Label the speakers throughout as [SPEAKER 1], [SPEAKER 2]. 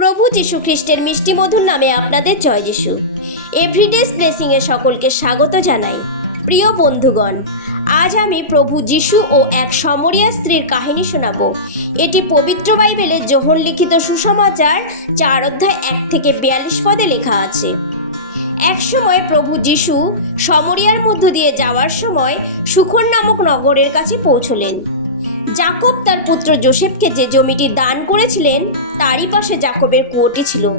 [SPEAKER 1] প্রভু যীশু খ্রিস্টের মিষ্টি মধুর নামে আপনাদের জয় যিশু। এভরিডেস ব্লেসিংয়ে সকলকে স্বাগত জানাই। প্রিয় বন্ধুগণ, আজ আমি প্রভু যিশু ও এক সমরিয়া স্ত্রীর কাহিনী শোনাব। এটি পবিত্র বাইবেলে যোহন লিখিত সুসমাচার চার অধ্যায় এক থেকে বিয়াল্লিশ পদে লেখা আছে। একসময় প্রভু যিশু সমরিয়ার মধ্য দিয়ে যাওয়ার সময় সুখন নামক নগরের কাছে পৌঁছলেন। জাকব তার পুত্র যোসেফকে যে জমিটি দান করেছিলেন, তারই পাশে জাকবের কুয়োটি ছিল।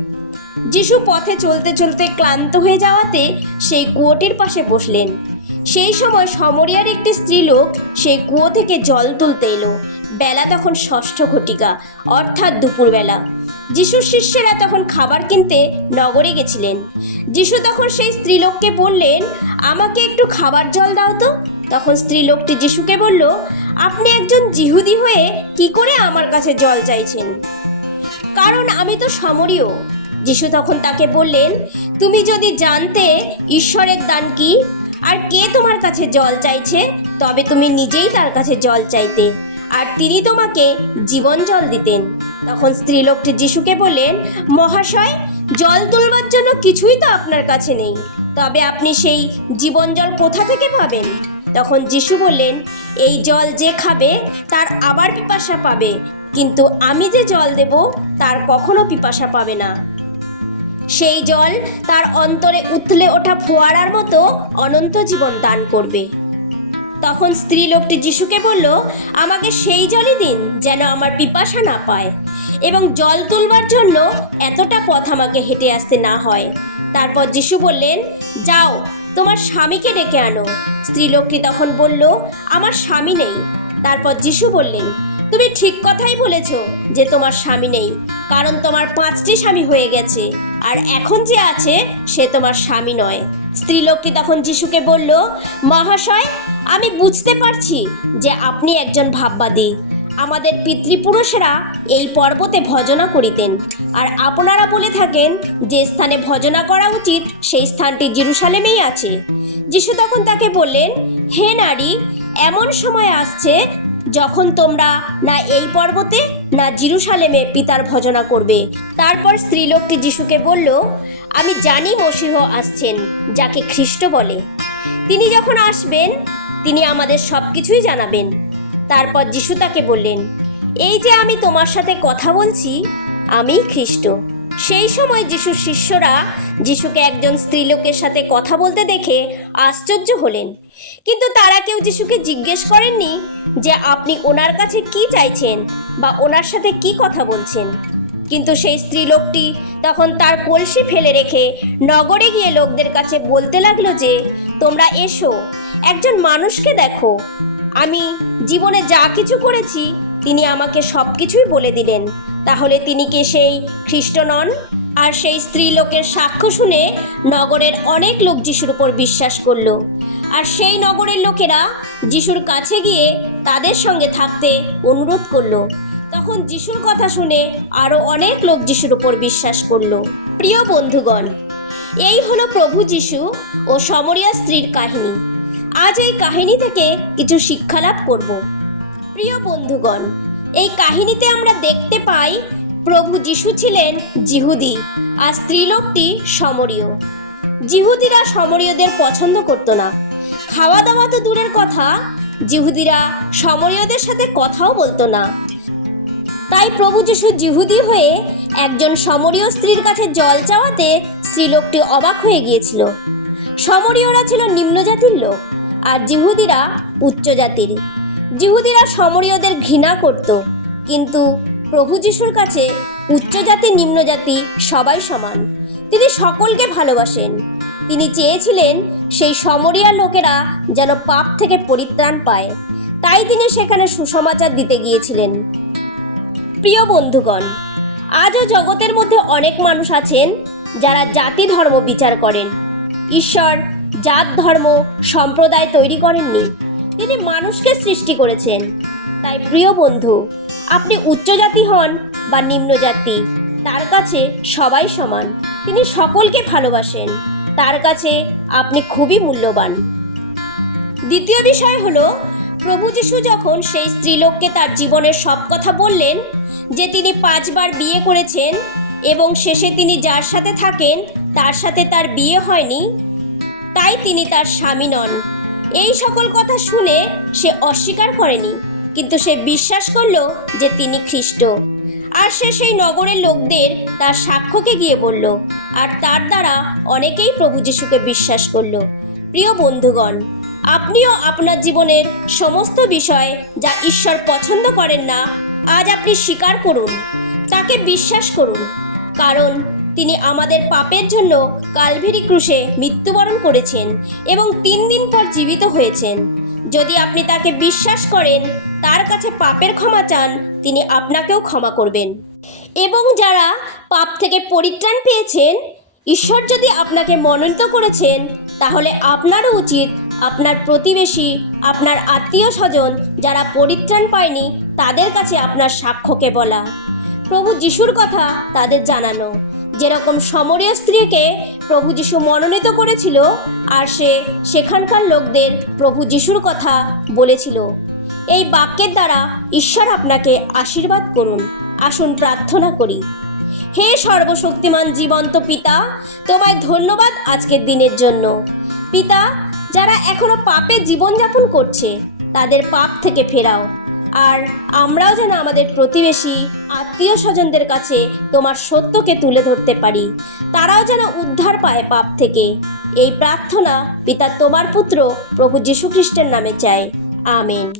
[SPEAKER 1] যিশু পথে চলতে চলতে ক্লান্ত হয়ে যাওয়াতে সেই কুয়োটির পাশে বসলেন। সেই সময় সমরিয়ার একটি স্ত্রীলোক সেই কুয়ো থেকে জল তুলতে এলো। বেলা তখন ষষ্ঠ ঘটিকা, অর্থাৎ দুপুরবেলা। যিশুর শিষ্যেরা তখন খাবার কিনতে নগরে গেছিলেন। যিশু তখন সেই স্ত্রীলোককে বললেন, আমাকে একটু খাবার জল দাও তো। তখন স্ত্রীলোকটি যিশুকে বলল আপনি একজন জিহুদি হয়ে কি করে আমার কাছে জল চাইছেন? কারণ আমি তো সমরীয়। যিশু তখন তাকে বললেন, তুমি যদি জানতে ঈশ্বরের দান কি আর কে তোমার কাছে জল চাইছে, তবে তুমি নিজেই তার কাছে জল চাইতে। আর তিনি তোমাকে জীবন জল দিতেন। তখন স্ত্রীলোকটি যিশুকে বললেন, মহাশয়, জল তুলবার জন্য কিছুই তো আপনার কাছে নেই। তবে আপনি সেই জীবন জল কোথা থেকে পাবেন? তখন যিশু বললেন, এই জল যে খাবে, তার আবার পিপাসা পাবে। কিন্তু আমি যে জল দেব, তার কখনো পিপাসা পাবে না। সেই জল তার অন্তরে উথলে ওঠা ফোয়ারার মতো অনন্ত জীবন দান করবে। তখন স্ত্রী লোকটি যিশুকে বলল, আমাকে সেই জলই দিন, যেন আমার পিপাসা না পায়। এবং জল তুলবার জন্য এতটা পথ আমাকে হেঁটে আসতে না হয়। তারপর যিশু বললেন, যাও তোমার স্বামীকে ডেকে আনো। স্ত্রীলোকটি তখন বলল, আমার স্বামী নেই। তারপর যিশু বললেন, তুমি ঠিক কথাই বলেছ যে তোমার স্বামী নেই, কারণ তোমার পাঁচটি স্বামী হয়ে গেছে, আর এখন যে আছে সে তোমার স্বামী নয়। স্ত্রীলোকটি তখন যিশুকে বলল, মহাশয়, আমি বুঝতে পারছি যে আপনি একজন ভাববাদী আমাদের পিতৃপুরুষরা এই পর্বতে ভজনা করিতেন। আর আপনারা বলে থাকেন যে স্থানে ভজনা করা উচিত, সেই স্থানটি জেরুসালেমেই আছে। যিশু তখন তাকে বললেন, হে নারী, এমন সময় আসছে যখন তোমরা না এই পর্বতে, না জিরুসালেমে পিতার ভজনা করবে। তারপর স্ত্রীলোকটি যিশুকে বলল, আমি জানি মসিহ আসছেন, যাকে খ্রিস্ট বলে। তিনি যখন আসবেন, তিনি আমাদের সব কিছুই জানাবেন। তারপর যিশু তাকে বললেন, এই যে আমি তোমার সাথে কথা বলছি আমি খ্রিস্ট। সেই সময় যিশুর শিষ্যরা যিশুকে একজন স্ত্রীলোকের সাথে কথা বলতে দেখে আশ্চর্য হলেন। কিন্তু তারা কেউ যিশুকে জিজ্ঞেস করেননি যে, আপনি ওনার কাছে কি চাইছেন বা ওনার সাথে কি কথা বলছেন? কিন্তু সেই স্ত্রীলোকটি তখন তার কলসি ফেলে রেখে নগরে গিয়ে লোকদের কাছে বলতে লাগল যে, তোমরা এসো, একজন মানুষকে দেখো। আমি জীবনে যা কিছু করেছি, তিনি আমাকে সব কিছুই বলে দিলেন। তাহলে তিনি কে সেই খ্রিস্ট নন? আর সেই স্ত্রী লোকের সাক্ষ্য শুনে নগরের অনেক লোক যিশুর উপর বিশ্বাস করল। আর সেই নগরের লোকেরা যিশুর কাছে গিয়ে তাদের সঙ্গে থাকতে অনুরোধ করল। তখন যিশুর কথা শুনে আরও অনেক লোক যিশুর উপর বিশ্বাস করল। প্রিয় বন্ধুগণ, এই হলো প্রভু যিশু ও সমরিয়া স্ত্রীর কাহিনী। আজ এই কাহিনী থেকে কিছু শিক্ষা লাভ করব। প্রিয় বন্ধুগণ, এই কাহিনীতে আমরা দেখতে পাই প্রভু যিশু ছিলেন জিহুদি আর স্ত্রীলোকটি সমরীয়। জিহুদিরা সমরীয়দের পছন্দ করতো না। খাওয়া দাওয়া তো দূরের কথা, জিহুদিরা সমরীয়দের সাথে কথাও বলতো না। তাই প্রভু যিশু জিহুদি হয়ে একজন সমরীয় স্ত্রীর কাছে জল চাওয়াতে স্ত্রীলোকটি অবাক হয়ে গিয়েছিল। সমরীয়রা ছিল নিম্নজাতির লোক। আর জিহুদিরা উচ্চ জাতির। জিহুদিরা সমরীয়দের ঘৃণা করত, কিন্তু প্রভু যিশুর কাছে উচ্চ জাতি, নিম্ন জাতি সবাই সমান। তিনি সকলকে ভালোবাসেন। তিনি চেয়েছিলেন সেই সমরিয়া লোকেরা যেন পাপ থেকে পরিত্রাণ পায়। তাই তিনি সেখানে সুসমাচার দিতে গিয়েছিলেন। প্রিয় বন্ধুগণ, আজও জগতের মধ্যে অনেক মানুষ আছেন যারা জাতি ধর্ম বিচার করেন। ঈশ্বর জাত, ধর্ম, সম্প্রদায় তৈরি করেননি। তিনি মানুষকে সৃষ্টি করেছেন। তাই প্রিয় বন্ধু, আপনি উচ্চ জাতি হন বা নিম্ন জাতি, তার কাছে সবাই সমান। তিনি সকলকে ভালোবাসেন। তার কাছে আপনি খুবই মূল্যবান। দ্বিতীয় বিষয় হলো, প্রভু যিশু যখন সেই স্ত্রীলোককে তার জীবনের সব কথা বললেন, যে তিনি পাঁচবার বিয়ে করেছেন এবং শেষে তিনি যার সাথে থাকেন, তার সাথে তার বিয়ে হয়নি তাই তিনি তার স্বামী নন। এই সকল কথা শুনে সে অস্বীকার করেনি, কিন্তু সে বিশ্বাস করল যে তিনি খ্রিস্ট। আর সে সেই নগরের লোকদের তার সাক্ষ্যকে গিয়ে বলল, আর তার দ্বারা অনেকেই প্রভু যিশুকে বিশ্বাস করল। প্রিয় বন্ধুগণ, আপনিও আপনার জীবনের সমস্ত বিষয় যা ঈশ্বর পছন্দ করেন না, আজ আপনি স্বীকার করুন, তাকে বিশ্বাস করুন। কারণ তিনি আমাদের পাপের জন্য কালভেরি ক্রুশে মৃত্যুবরণ করেছেন এবং তিন দিন পর জীবিত হয়েছেন। যদি আপনি তাকে বিশ্বাস করেন, তার কাছে পাপের ক্ষমা চান, তিনি আপনাকেও ক্ষমা করবেন। এবং যারা পাপ থেকে পরিত্রাণ পেয়েছেন, ঈশ্বর যদি আপনাকে মনোনীত করেছেন, তাহলে আপনারও উচিত আপনার প্রতিবেশী, আপনার আত্মীয় স্বজন যারা পরিত্রাণ পায়নি, তাদের কাছে আপনার সাক্ষ্যকে বলা। প্রভু যিশুর কথা তাদের জানানো। যেরকম সমরীয় স্ত্রীকে প্রভু যিশু মনোনীত করেছিল, আর সে সেখানকার লোকদের প্রভু যিশুর কথা বলেছিল। এই বাক্যের দ্বারা ঈশ্বর আপনাকে আশীর্বাদ করুন। আসুন প্রার্থনা করি। হে সর্বশক্তিমান জীবন্ত পিতা, তোমায় ধন্যবাদ আজকের দিনের জন্য। পিতা, যারা এখনও পাপে জীবনযাপন করছে, তাদের পাপ থেকে ফেরাও। আর আমরাও যেন আমাদের প্রতিবেশী আত্মীয় স্বজনদের কাছে তোমার সত্যকে তুলে ধরতে পারি। তারাও যেন উদ্ধার পায় পাপ থেকে। এই প্রার্থনা পিতা তোমার পুত্র প্রভু যীশুখ্রিস্টের নামে চায়। আমেন।